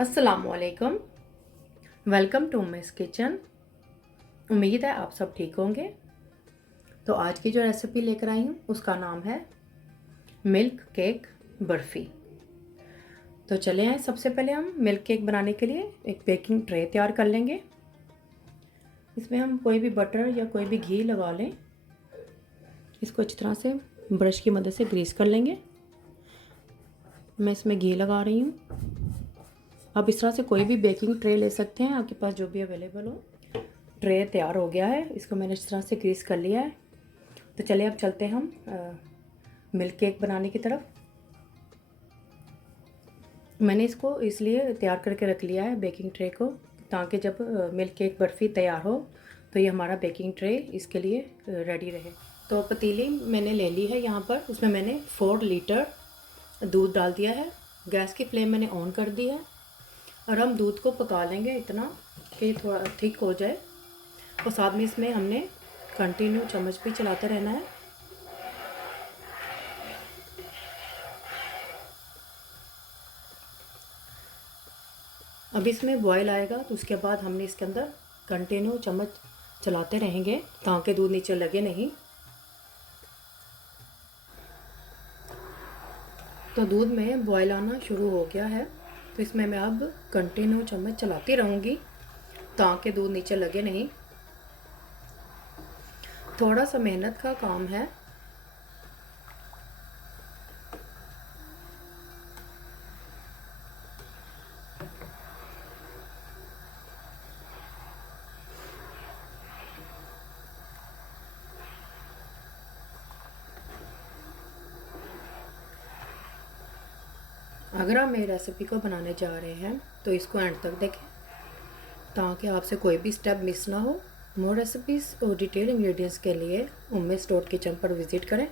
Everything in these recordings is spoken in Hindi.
अस्सलामुअलैकुम। Welcome to miss kitchen. उम्मीद है आप सब ठीक होंगे। तो आज की जो रेसिपी लेकर आई हूँ उसका नाम है मिल्क केक बर्फ़ी। तो चले आए, सबसे पहले हम मिल्क केक बनाने के लिए एक बेकिंग ट्रे तैयार कर लेंगे। इसमें हम कोई भी बटर या कोई भी घी लगा लें। इसको अच्छी तरह से ब्रश की मदद से ग्रीस कर लेंगे। मैं इसमें घी लगा रही हूँ। आप इस तरह से कोई भी बेकिंग ट्रे ले सकते हैं, आपके पास जो भी अवेलेबल हो। ट्रे तैयार हो गया है, इसको मैंने इस तरह से ग्रीस कर लिया है। तो चलिए अब चलते हैं हम मिल्क केक बनाने की तरफ। मैंने इसको इसलिए तैयार करके रख लिया है बेकिंग ट्रे को, ताकि जब मिल्क केक बर्फ़ी तैयार हो तो ये हमारा बेकिंग ट्रे इसके लिए रेडी रहे। तो पतीली मैंने ले ली है यहाँ पर, उसमें मैंने 4 लीटर दूध डाल दिया है। गैस की फ्लेम मैंने ऑन कर दी है और हम दूध को पका लेंगे इतना कि थोड़ा थिक हो जाए। और साथ में इसमें हमने कंटिन्यू चम्मच भी चलाते रहना है। अब इसमें बॉयल आएगा तो उसके बाद हमने इसके अंदर कंटिन्यू चम्मच चलाते रहेंगे ताकि दूध नीचे लगे नहीं। तो दूध में बॉयल आना शुरू हो गया है, तो इसमें मैं अब कंटिन्यू चम्मच चलाती रहूँगी ताकि दूध नीचे लगे नहीं। थोड़ा सा मेहनत का काम है। अगर आप मेरी रेसिपी को बनाने जा रहे हैं तो इसको एंड तक देखें ताकि आपसे कोई भी स्टेप मिस ना हो। मोर रेसिपीज़ और डिटेल इंग्रेडिएंट्स के लिए उम्मीद स्टोर किचन पर विज़िट करें।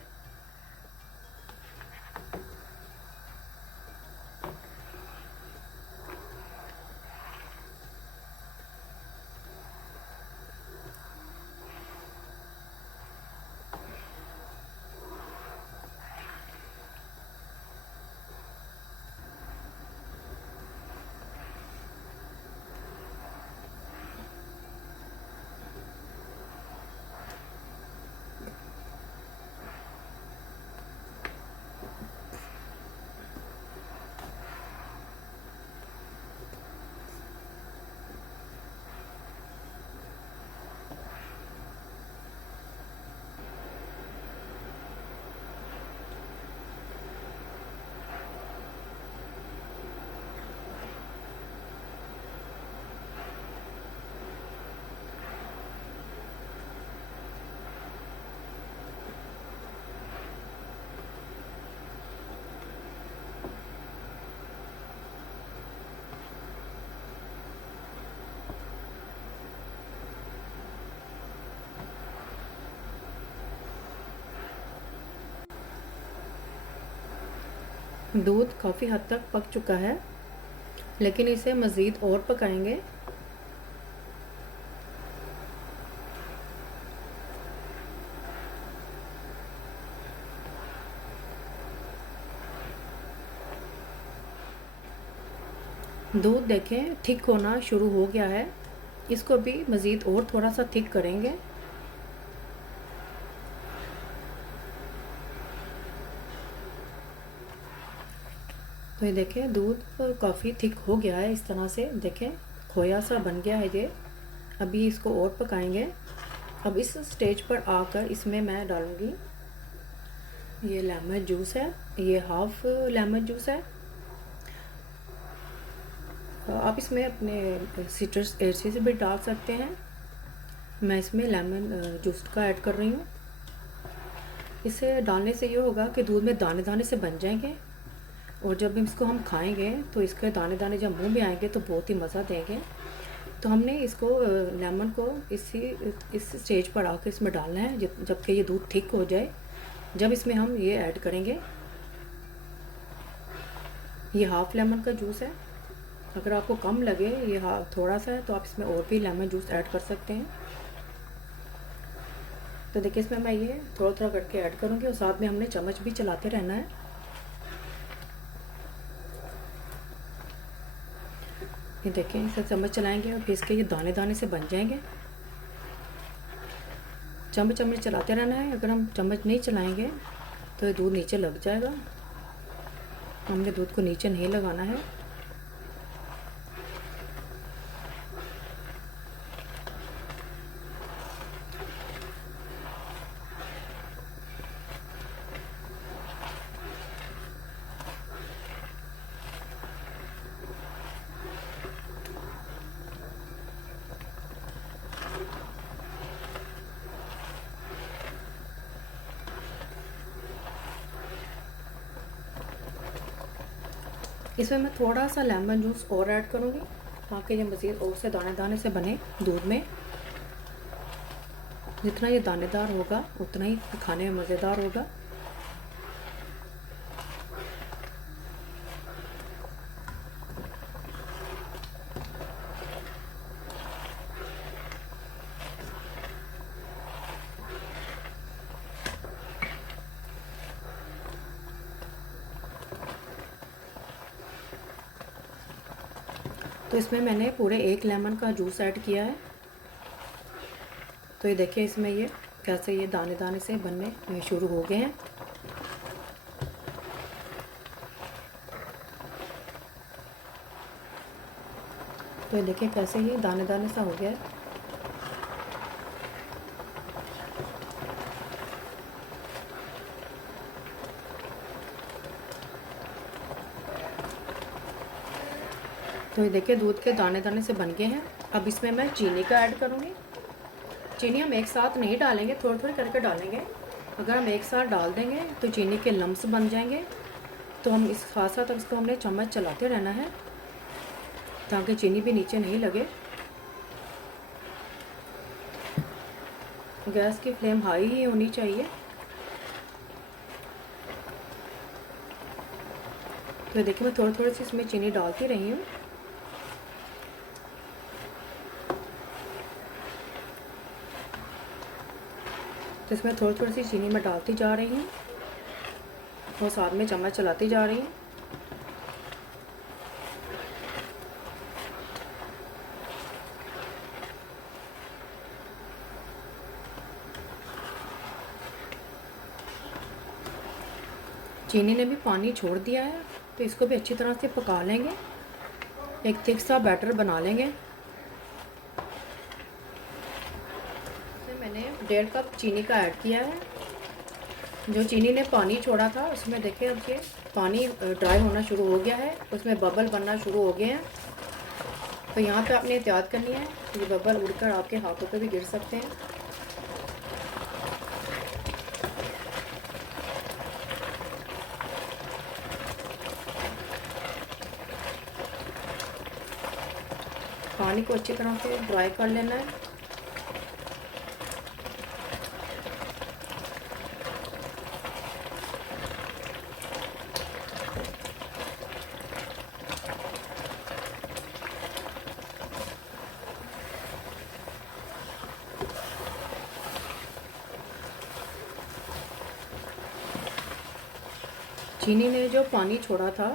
दूध काफ़ी हद तक पक चुका है, लेकिन इसे मज़ीद और पकाएंगे। दूध देखें थिक होना शुरू हो गया है, इसको भी मज़ीद और थोड़ा सा थिक करेंगे। तो ये देखें दूध काफ़ी थिक हो गया है, इस तरह से देखें खोया सा बन गया है ये। अभी इसको और पकाएंगे। अब इस स्टेज पर आकर इसमें मैं डालूँगी ये लेमन जूस है, ये हाफ लेमन जूस है। आप इसमें अपने सिट्रस एसिड भी डाल सकते हैं। मैं इसमें लेमन जूस का ऐड कर रही हूँ। इसे डालने से ये होगा कि दूध में दाने दाने से बन जाएंगे और जब इसको हम खाएंगे तो इसके दाने दाने जब मुंह में आएंगे तो बहुत ही मज़ा देंगे। तो हमने इसको लेमन को इस स्टेज पर आकर इसमें डालना है जबकि ये दूध थिक हो जाए। जब इसमें हम ये ऐड करेंगे, ये हाफ़ लेमन का जूस है। अगर आपको कम लगे ये थोड़ा सा है तो आप इसमें और भी लेमन जूस ऐड कर सकते हैं। तो देखिए इसमें मैं ये थोड़ा थोड़ा करके ऐड करूँगी और साथ में हमने चम्मच भी चलाते रहना है। ये देखें, इसे चम्मच चलाएंगे और फिर इसके ये दाने दाने से बन जाएंगे। चम्मच चम्मच चलाते रहना है। अगर हम चम्मच नहीं चलाएंगे तो ये दूध नीचे लग जाएगा। हमने दूध को नीचे नहीं लगाना है। इसमें मैं थोड़ा सा लेमन जूस और ऐड करूँगी ताकि ये मज़ीद और से दाने दाने से बने दूध में। जितना ये दानेदार होगा उतना ही खाने में मज़ेदार होगा। तो इसमें मैंने पूरे 1 लेमन का जूस ऐड किया है। तो ये देखिए इसमें ये कैसे ये दाने दाने से बनने शुरू हो गए हैं। तो ये देखिए कैसे ये दाने दाने सा हो गया है। तो ये देखिए दूध के दाने दाने से बन गए हैं। अब इसमें मैं चीनी का ऐड करूँगी। चीनी हम एक साथ नहीं डालेंगे, थोड़ी थोड़ी करके डालेंगे। अगर हम एक साथ डाल देंगे तो चीनी के लम्स बन जाएंगे। तो हम इस साथ साथ इसको हमने चम्मच चलाते रहना है ताकि चीनी भी नीचे नहीं लगे। गैस की फ्लेम हाई ही होनी चाहिए। तो देखिए मैं थोड़ी थोड़ी सी इसमें चीनी डालती रही हूँ। तो इसमें थोड़ी थोड़ी सी चीनी मैं डालती जा रही हूँ और साथ में चम्मच चलाती जा रही हूँ। चीनी ने भी पानी छोड़ दिया है तो इसको भी अच्छी तरह से पका लेंगे। एक थिक सा बैटर बना लेंगे। मैंने 1.5 कप चीनी का ऐड किया है। जो चीनी ने पानी छोड़ा था उसमें देखिए अब ये पानी ड्राई होना शुरू हो गया है, उसमें बबल बनना शुरू हो गए हैं। तो यहाँ पे आपने एहतियात करनी है, ये बबल उड़कर आपके हाथों पे भी गिर सकते हैं। पानी को अच्छी तरह से ड्राई कर लेना है। चीनी ने जो पानी छोड़ा था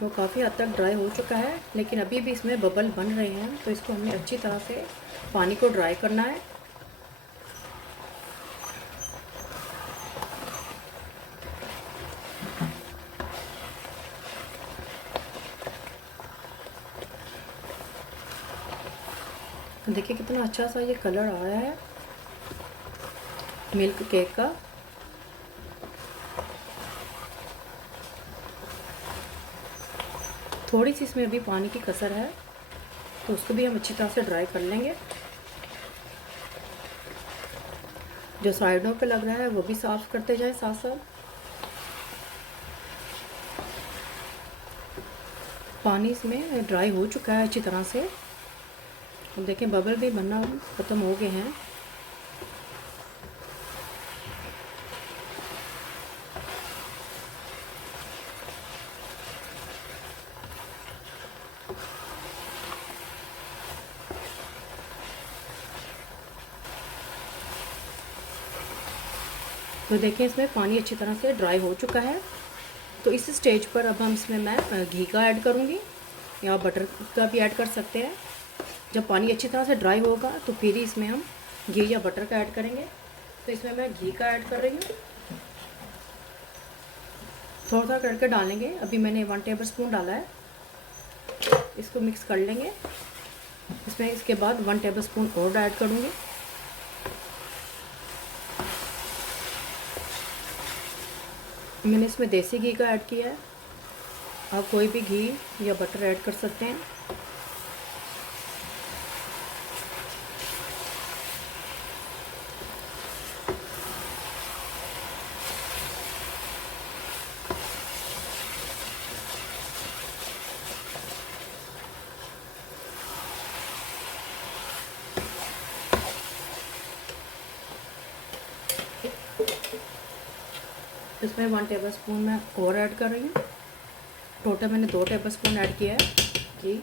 वो काफ़ी हद तक ड्राई हो चुका है, लेकिन अभी भी इसमें बबल बन रहे हैं। तो इसको हमें अच्छी तरह से पानी को ड्राई करना है। देखिए कितना अच्छा सा ये कलर आया है मिल्क केक का। थोड़ी सी इसमें अभी पानी की कसर है तो उसको भी हम अच्छी तरह से ड्राई कर लेंगे। जो साइडों पे लग रहा है वो भी साफ़ करते जाए साथ साथ। पानी इसमें ड्राई हो चुका है अच्छी तरह से। अब देखें बबल भी बनना ख़त्म हो गए हैं। तो देखें इसमें पानी अच्छी तरह से ड्राई हो चुका है। तो इस स्टेज पर अब हम इसमें मैं घी का ऐड करूँगी। या आप बटर का भी ऐड कर सकते हैं। जब पानी अच्छी तरह से ड्राई होगा तो फिर ही इसमें हम घी या बटर का ऐड करेंगे। तो इसमें मैं घी का ऐड कर रही हूँ, थोड़ा थोड़ा करके डालेंगे। अभी मैंने 1 टेबल स्पून डाला है, इसको मिक्स कर लेंगे। इसमें इसके बाद 1 टेबल स्पून और ऐड करूँगी। मैंने इसमें देसी घी का ऐड किया है, आप कोई भी घी या बटर ऐड कर सकते हैं। इसमें 1 टेबल स्पून मैं और ऐड कर रही हूँ। टोटल मैंने 2 टेबल स्पून ऐड किया है घी।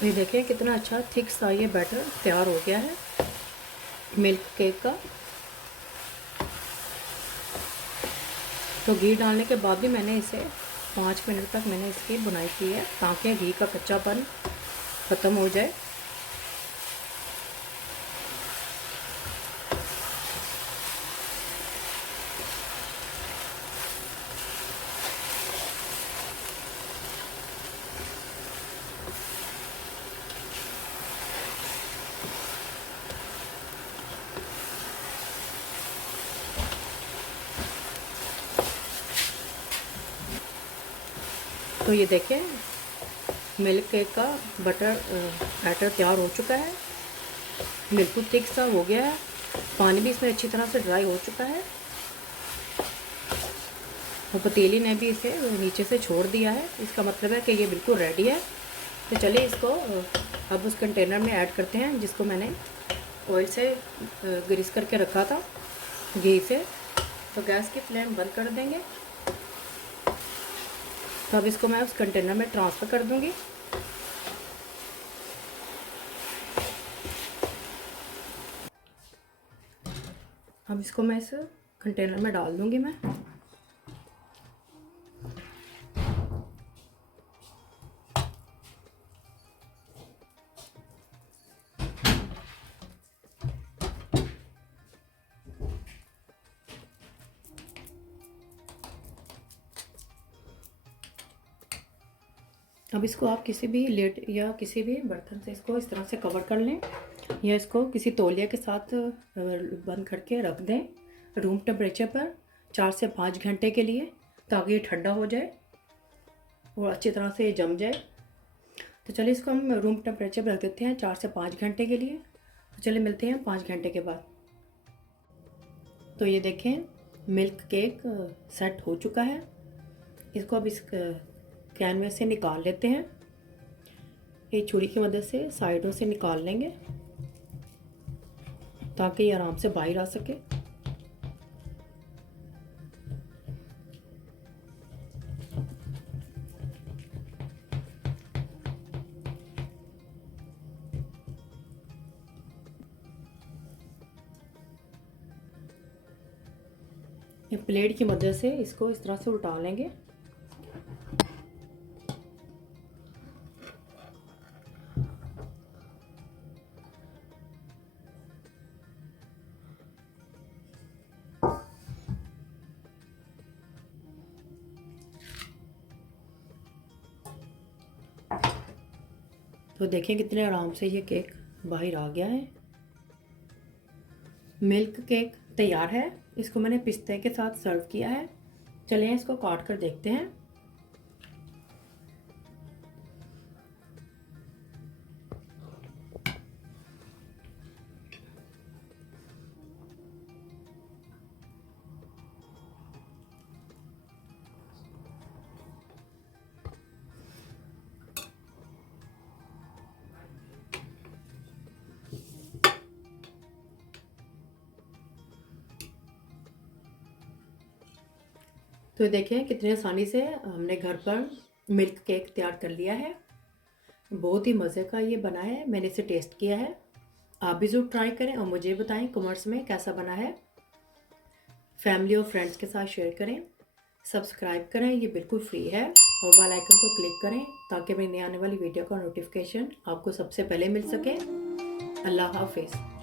ये देखिए कितना अच्छा थिक सा ये बैटर तैयार हो गया है मिल्क केक का। तो घी डालने के बाद भी मैंने इसे 5 मिनट तक मैंने इसकी बुनाई की है ताकि घी का कच्चापन ख़त्म हो जाए। तो ये देखें मिल्क केक का बैटर तैयार हो चुका है, बिल्कुल थिक सा हो गया है। पानी भी इसमें अच्छी तरह से ड्राई हो चुका है और पतीली ने भी इसे नीचे से छोड़ दिया है। इसका मतलब है कि ये बिल्कुल रेडी है। तो चलिए इसको अब उस कंटेनर में ऐड करते हैं जिसको मैंने ऑयल से ग्रीस करके रखा था घी से। तो गैस की फ्लेम बंद कर देंगे। तो अब इसको मैं उस कंटेनर में ट्रांसफ़र कर दूंगी। अब इसको मैं इस कंटेनर में डाल दूंगी मैं। अब इसको आप किसी भी लेट या किसी भी बर्तन से इसको इस तरह से कवर कर लें या इसको किसी तौलिया के साथ बंद करके रख दें रूम टेम्परेचर पर 4 से 5 घंटे के लिए, ताकि ये ठंडा हो जाए और अच्छी तरह से जम जाए। तो चलिए इसको हम रूम टेम्परेचर पर रख देते हैं 4 से 5 घंटे के लिए। तो चलिए मिलते हैं 5 घंटे के बाद। तो ये देखें मिल्क केक सेट हो चुका है। इसको अब इस कैन में से निकाल लेते हैं। एक छुरी की मदद से साइडों से निकाल लेंगे ताकि ये आराम से बाहर आ सके। ये प्लेट की मदद से इसको इस तरह से उल्टा लेंगे। तो देखें कितने आराम से ये केक बाहर आ गया है। मिल्क केक तैयार है। इसको मैंने पिस्ते के साथ सर्व किया है। चलिए इसको काट कर देखते हैं। तो देखें कितने आसानी से हमने घर पर मिल्क केक तैयार कर लिया है। बहुत ही मज़े का ये बना है। मैंने इसे टेस्ट किया है। आप भी ज़रूर ट्राई करें और मुझे बताएं कमेंट्स में कैसा बना है। फैमिली और फ्रेंड्स के साथ शेयर करें। सब्सक्राइब करें, ये बिल्कुल फ्री है। और बेल आइकन को क्लिक करें ताकि मेरी नई आने वाली वीडियो का नोटिफिकेशन आपको सबसे पहले मिल सके। अल्लाह हाफिज़।